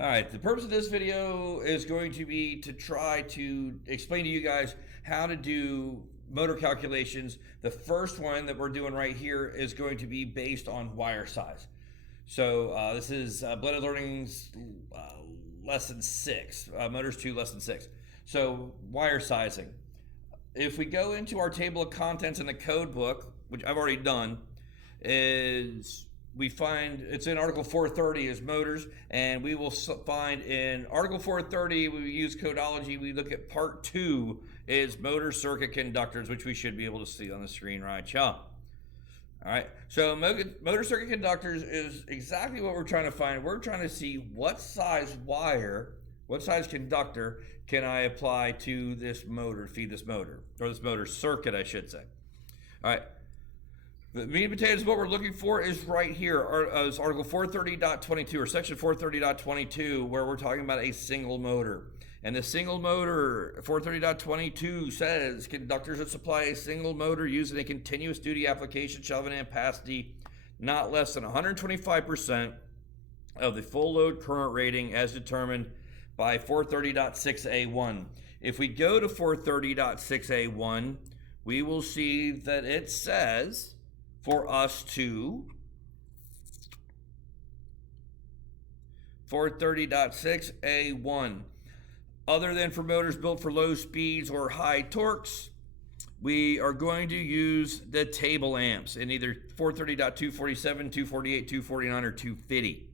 All right, the purpose of this video is going to be to try to explain to you guys how to do motor calculations. The first one that we're doing right here is going to be based on wire size. So this is Blended Learning's lesson 6, Motors 2 lesson 6. So wire sizing. If we go into our table of contents in the code book, which I've already done, is we find it's in Article 430 is motors, and we will find in Article 430 we use codology. We look at Part 2 is motor circuit conductors, which we should be able to see on the screen right here. All right, so motor circuit conductors is exactly what we're trying to find. We're trying to see what size wire, what size conductor can I apply to this motor, feed this motor, or this motor circuit, I should say. All right. The meat and potatoes, what we're looking for is right here, is Article 430.22 or Section 430.22, where we're talking about a single motor. And the single motor, 430.22 says, conductors that supply a single motor using a continuous duty application shall have an ampacity not less than 125% of the full load current rating as determined by 430.6A1. If we go to 430.6A1, we will see that it says for us to 430.6A1. Other than for motors built for low speeds or high torques, we are going to use the table amps in either 430.247, 248, 249, or 250.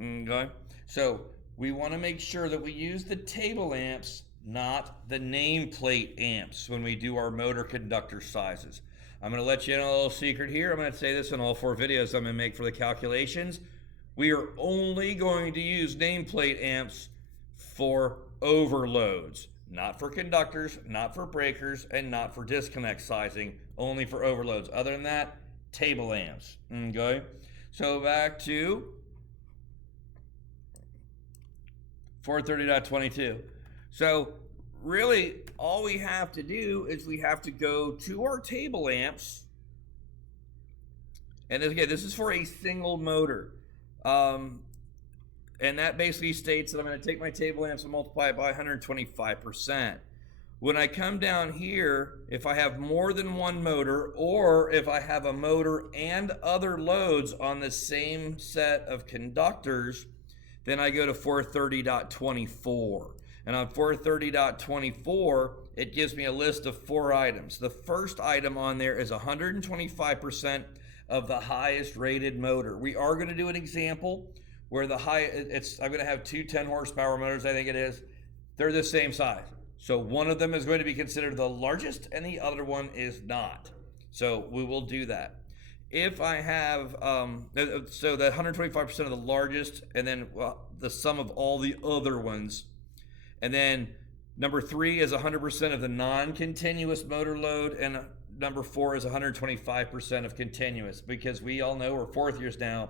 Okay? So we want to make sure that we use the table amps, not the nameplate amps, when we do our motor conductor sizes. I'm going to let you in a little secret here. I'm going to say this in all 4 videos I'm going to make for the calculations. We are only going to use nameplate amps for overloads, not for conductors, not for breakers, and not for disconnect sizing, only for overloads. Other than that, table amps. Okay? So back to 430.22. So really, all we have to do is we have to go to our table amps. And again, this is for a single motor. And that basically states that I'm going to take my table amps and multiply it by 125%. When I come down here, if I have more than one motor, or if I have a motor and other loads on the same set of conductors, then I go to 430.24. And on 430.24, it gives me a list of 4 items. The first item on there is 125% of the highest rated motor. We are going to do an example where I'm going to have 2 10 horsepower motors, I think it is. They're the same size. So one of them is going to be considered the largest and the other one is not. So we will do that. If I have, so the 125% of the largest, and then the sum of all the other ones. And then number 3 is 100% of the non-continuous motor load, and number 4 is 125% of continuous, because we all know we're 4th years now,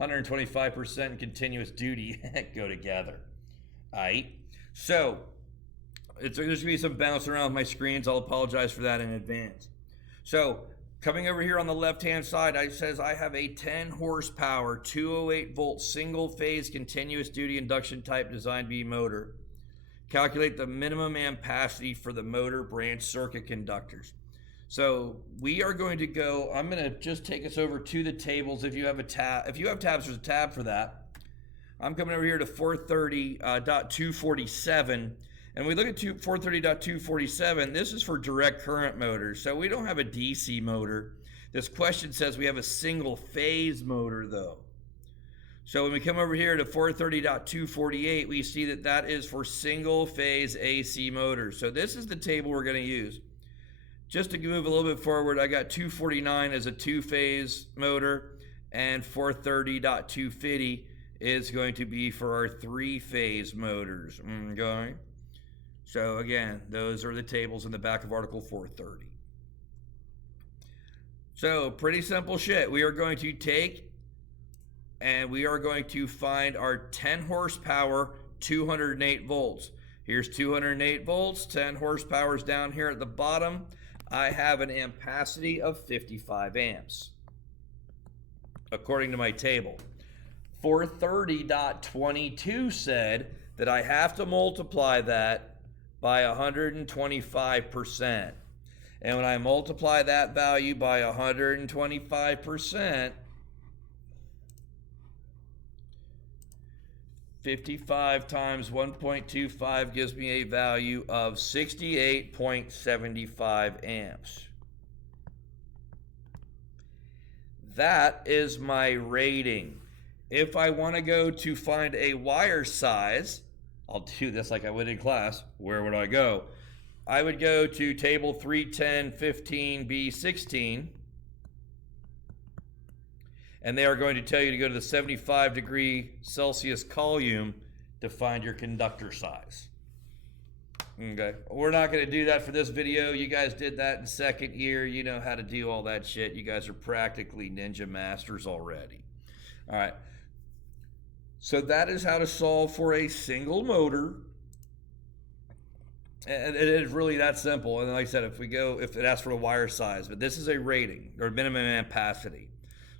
125% and continuous duty go together. All right. So there's going to be some bouncing around with my screens. I'll apologize for that in advance. So coming over here on the left-hand side, it says I have a 10 horsepower, 208 volt, single phase, continuous duty induction type design B motor. Calculate the minimum ampacity for the motor branch circuit conductors. So we are going to go, I'm going to just take us over to the tables. If you have a tab, if you have tabs, there's a tab for that. I'm coming over here to 430.247. And we look at 430.247. This is for direct current motors. So we don't have a DC motor. This question says we have a single phase motor though. So when we come over here to 430.248, we see that that is for single phase AC motors. So this is the table we're going to use. Just to move a little bit forward, I got 249 as a 2-phase motor, and 430.250 is going to be for our 3-phase motors. Okay. So again, those are the tables in the back of Article 430. So pretty simple shit. We are going to take and we are going to find our 10 horsepower, 208 volts. Here's 208 volts, 10 horsepower is down here at the bottom. I have an ampacity of 55 amps, according to my table. 430.22 said that I have to multiply that by 125%. And when I multiply that value by 125%, 55 times 1.25 gives me a value of 68.75 amps. That is my rating. If I want to go to find a wire size, I'll do this like I would in class. Where would I go? I would go to table 31015B16, and they are going to tell you to go to the 75°C column to find your conductor size. Okay, we're not going to do that for this video. You guys did that in second year. You know how to do all that shit. You guys are practically ninja masters already. All right, so that is how to solve for a single motor. And it is really that simple. And like I said, if it asks for the wire size, but this is a rating or minimum ampacity.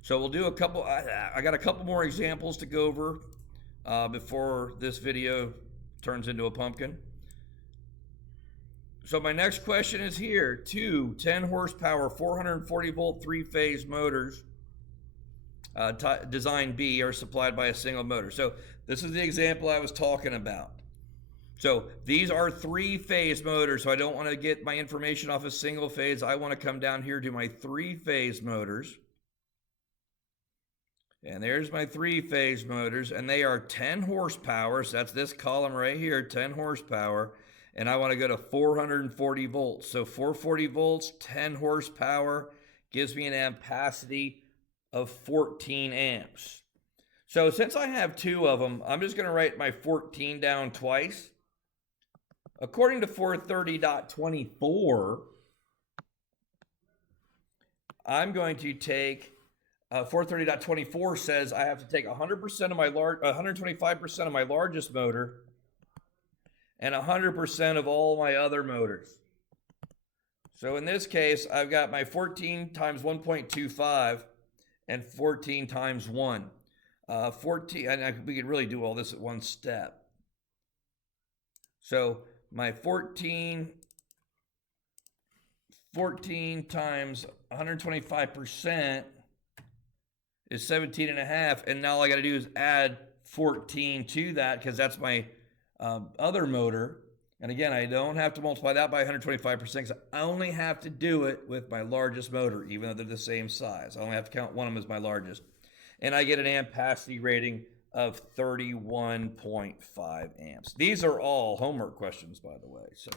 So we'll do a couple. I got a couple more examples to go over before this video turns into a pumpkin. So my next question is here. Two 10 horsepower, 440 volt, three-phase motors, design B, are supplied by a single motor. So this is the example I was talking about. So these are three-phase motors. So I don't want to get my information off a single phase. I want to come down here to my three-phase motors. And there's my three-phase motors, and they are 10 horsepower. So that's this column right here, 10 horsepower. And I want to go to 440 volts. So 440 volts, 10 horsepower, gives me an ampacity of 14 amps. So since I have two of them, I'm just going to write my 14 down twice. According to 430.24, I'm going to take 430.24 says I have to take 100% of my 125% of my largest motor and 100% of all my other motors. So in this case, I've got my 14 times 1.25 and 14 times 1. 14, and we could really do all this at one step. So my 14 times 125% is 17.5, and now all I got to do is add 14 to that because that's my other motor. And again, I don't have to multiply that by 125% because I only have to do it with my largest motor, even though they're the same size. I only have to count one of them as my largest. And I get an ampacity rating of 31.5 amps. These are all homework questions, by the way. So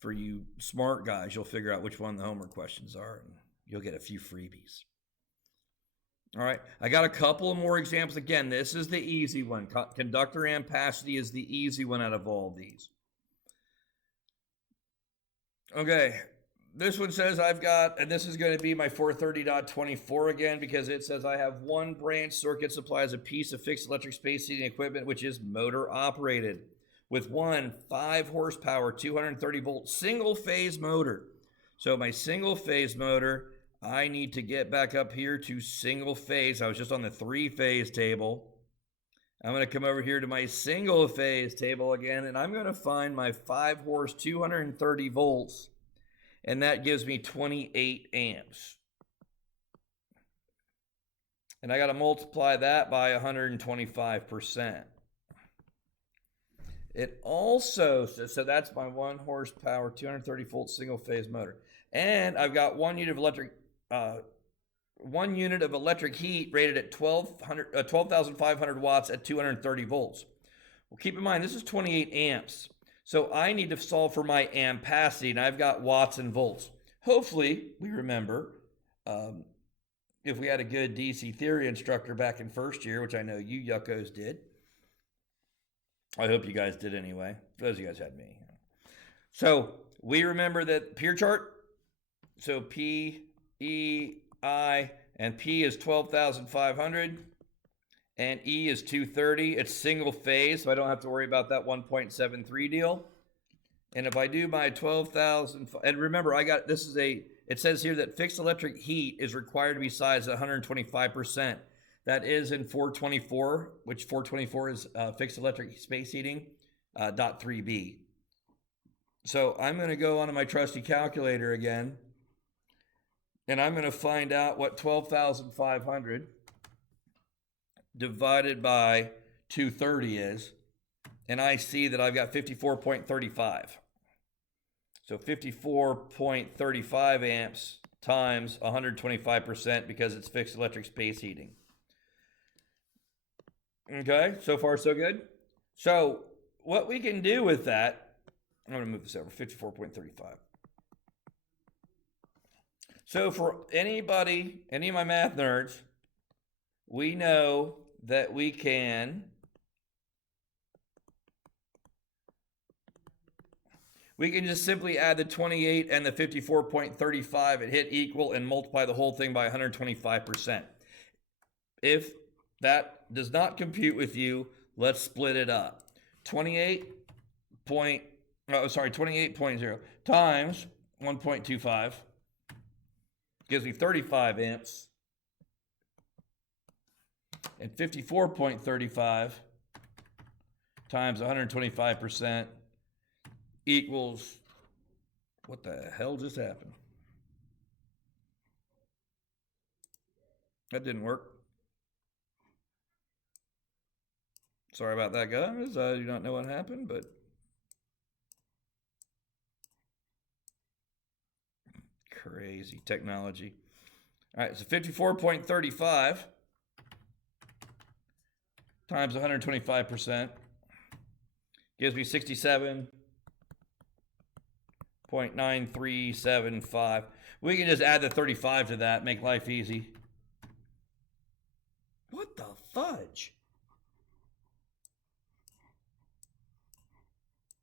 for you smart guys, you'll figure out which one the homework questions are, and you'll get a few freebies. All right, I got a couple of more examples. Again, this is the easy one. Conductor ampacity is the easy one out of all these. Okay, this one says I've got, and this is going to be my 430.24 again, because it says I have one branch circuit supplies a piece of fixed electric space heating equipment, which is motor operated, with one 5 horsepower, 230 volt single phase motor. So my single phase motor, I need to get back up here to single phase. I was just on the 3-phase table. I'm going to come over here to my single phase table again, and I'm going to find my 5 horse, 230 volts, and that gives me 28 amps. And I got to multiply that by 125%. It also says, so that's my 1 horsepower, 230 volt single phase motor. And I've got 1 unit of electric heat rated at 12,500 watts at 230 volts. Well, keep in mind, this is 28 amps. So I need to solve for my ampacity, and I've got watts and volts. Hopefully, we remember, if we had a good DC theory instructor back in first year, which I know you yuckos did. I hope you guys did anyway. For those of you guys had me. So we remember that Peer chart. So P, E, I, and P is 12,500, and E is 230. It's single phase, so I don't have to worry about that 1.73 deal. And if I do my 12,000, and remember, it says here that fixed electric heat is required to be sized at 125%. That is in 424, which 424 is fixed electric space heating, dot 3B. So I'm going to go onto my trusty calculator again, and I'm going to find out what 12,500 divided by 230 is, and I see that I've got 54.35. So 54.35 amps times 125% because it's fixed electric space heating. Okay, so far so good. So what we can do with that, I'm going to move this over, 54.35. So for anybody, any of my math nerds, we know that we can just simply add the 28 and the 54.35 and hit equal and multiply the whole thing by 125%. If that does not compute with you, let's split it up. 28.0 times 1.25 gives me 35 amps, and 54.35 times 125% equals, what the hell just happened? That didn't work. Sorry about that, guys. I do not know what happened, but crazy technology. All right, so 54.35 times 125% gives me 67.9375. We can just add the 35 to that, make life easy. What the fudge?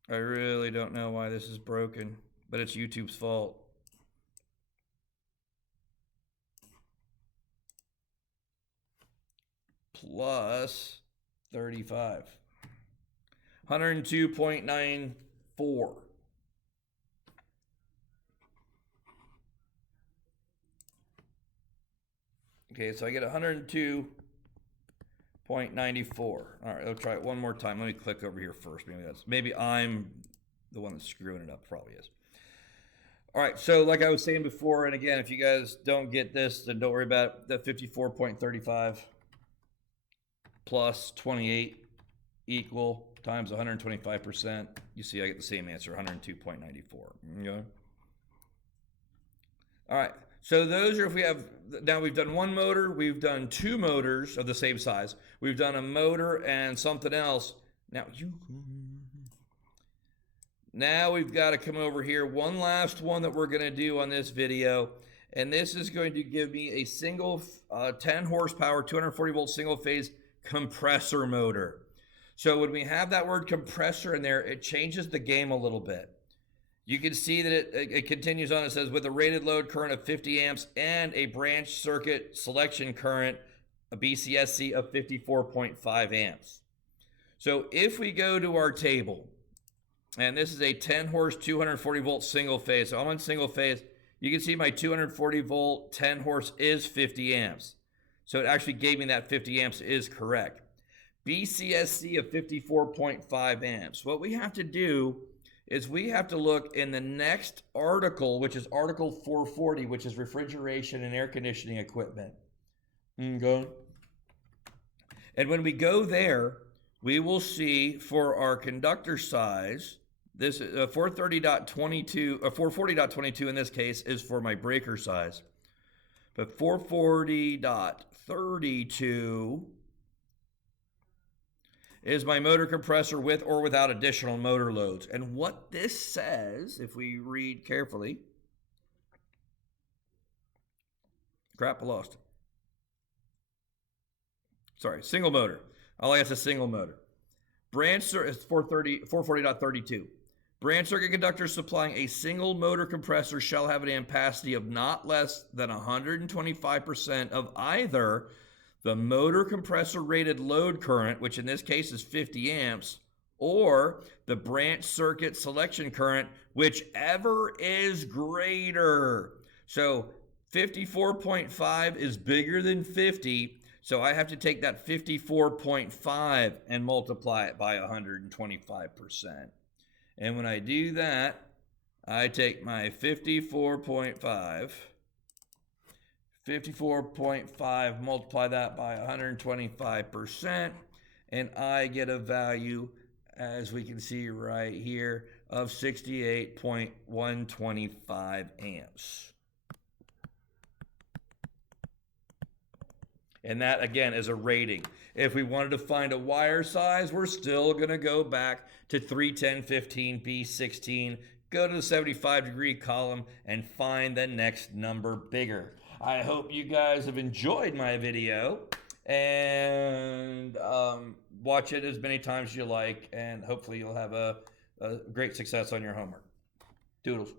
I really don't know why this is broken, but it's YouTube's fault. Plus 35. 102.94. Okay, so I get 102.94. All right, I'll try it one more time. Let me click over here first. Maybe I'm the one that's screwing it up. Probably is. All right, so like I was saying before, and again, if you guys don't get this, then don't worry about it. The 54.35 plus 28 equal times 125%. You see I get the same answer, 102.94. Okay. All right, so those are, if we have, now we've done one motor, we've done two motors of the same size, we've done a motor and something else. Now we've got to come over here, one last one that we're going to do on this video, and this is going to give me a single 10 horsepower, 240 volt single phase compressor motor. So when we have that word compressor in there, it changes the game a little bit. You can see that it continues on. It says with a rated load current of 50 amps and a branch circuit selection current, a BCSC of 54.5 amps. So if we go to our table, and this is a 10 horse, 240 volt single phase. So I'm on single phase. You can see my 240 volt 10 horse is 50 amps. So it actually gave me that 50 amps is correct. BCSC of 54.5 amps. What we have to do is we have to look in the next article, which is Article 440, which is refrigeration and air conditioning equipment. Okay. And when we go there, we will see for our conductor size, this 430.22, or 440.22 in this case is for my breaker size. But 440.32 is my motor compressor with or without additional motor loads. And what this says, if we read carefully, crap, I lost it. Sorry, single motor. All I have is a single motor. Branch circuit is 440.32. Branch circuit conductor supplying a single motor compressor shall have an ampacity of not less than 125% of either the motor compressor rated load current, which in this case is 50 amps, or the branch circuit selection current, whichever is greater. So 54.5 is bigger than 50. So I have to take that 54.5 and multiply it by 125%. And when I do that, I take my 54.5, multiply that by 125%, and I get a value, as we can see right here, of 68.125 amps. And that, again, is a rating. If we wanted to find a wire size, we're still going to go back to 31015B16, go to the 75-degree column, and find the next number bigger. I hope you guys have enjoyed my video, and watch it as many times as you like, and hopefully you'll have a great success on your homework. Doodles.